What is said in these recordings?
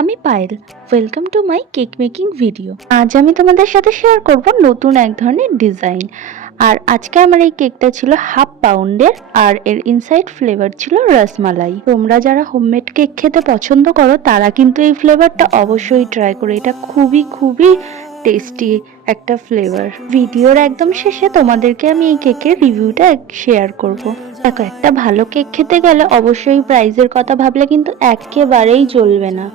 আমি Payel. Welcome to my cake making video. আজ আমি তোমাদের সাথে শেয়ার করব নতুন এক ধরনের ডিজাইন। আর আজকে আমার এই কেকটা ছিল 1/2 পাউন্ডের, আর এর ইনসাইড ফ্লেভার ছিল রসমালাই। তোমরা যারা হোমমেড কেক খেতে পছন্দ করো তারা কিন্তু এই ফ্লেভারটা অবশ্যই ট্রাই করো। এটা খুবই খুবই টেস্টি একটা ফ্লেভার। ভিডিওর একদম শেষে তোমাদেরকে আমি এই কেকের রিভিউটা শেয়ার করব। দেখো, একটা ভালো কেক খেতে গেলে অবশ্যই প্রাইসের কথা ভাবলে কিন্তু একেবারেই চলবে না।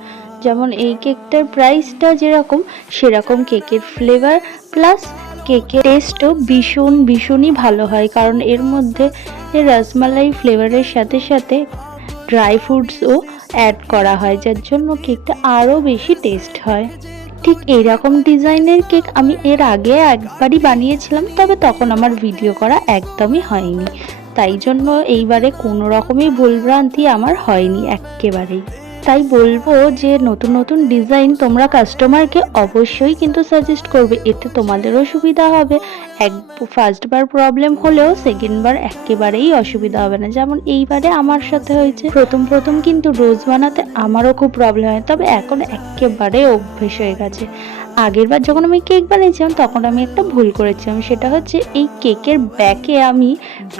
যেমন এই কেকটার প্রাইসটা যেরকম, সেরকম কেকের ফ্লেভার প্লাস কেকের টেস্টও ভীষণই ভালো হয়, কারণ এর মধ্যে রসমালাই ফ্লেভারের সাথে সাথে ড্রাই ফ্রুটসও অ্যাড করা হয়, যার জন্য কেকটা আরও বেশি টেস্ট হয়। ঠিক এইরকম ডিজাইনের কেক আমি এর আগে একবারই বানিয়েছিলাম, তবে তখন আমার ভিডিও করা একদমই হয়নি, তাই জন্য এইবারে কোনো রকমই ভুলভ্রান্তি আমার হয়নি একেবারেই। তাই বলবো যে নতুন নতুন ডিজাইন তোমরা কাস্টমারকে অবশ্যই কিন্তু সাজেস্ট করবে, এতে তোমাদেরও সুবিধা হবে। ফার্স্টবার প্রবলেম হলেও সেকেন্ডবার একেবারেই অসুবিধা হবে না। যেমন এইবারে আমার সাথে হয়েছে, প্রথম কিন্তু রোজ বানাতে আমারও খুব প্রবলেম হয়, তবে এখন একেবারে অভ্যেস হয়ে গেছে। আগেরবার যখন আমি কেক বানিয়েছিলাম তখন আমি একটা ভুল করেছিলাম, সেটা হচ্ছে এই কেকের ব্যাকে আমি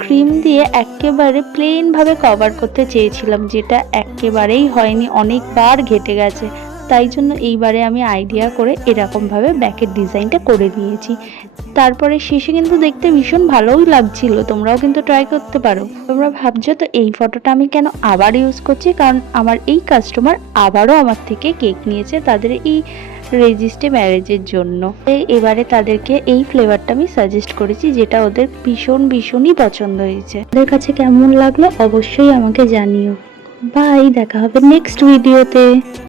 ক্রিম দিয়ে একেবারে প্লেনভাবে কভার করতে চেয়েছিলাম, যেটা একেবারেই হয়নি, অনেকবার ঘেটে গেছে। তাই জন্য এইবারে আমি আইডিয়া করে এরকমভাবে ব্যাকের ডিজাইনটা করে দিয়েছি। তারপরে শেষে কিন্তু দেখতে ভীষণ ভালোই লাগছিল। তোমরাও কিন্তু ট্রাই করতে পারো। তোমরা ভাবছো তো এই ফটোটা আমি কেন আবার ইউজ করছি, কারণ আমার এই কাস্টমার আবারও আমার থেকে কেক নিয়েছে তাদের এই রেজিস্ট্রি ম্যারেজের জন্য। এবারে তাদেরকে এই ফ্লেভারটা আমি সাজেস্ট করেছি, যেটা ওদের ভীষণই পছন্দ হয়েছে। ওদের কাছে কেমন লাগলো অবশ্যই আমাকে জানিও। বাই, দেখা হবে নেক্সট ভিডিওতে।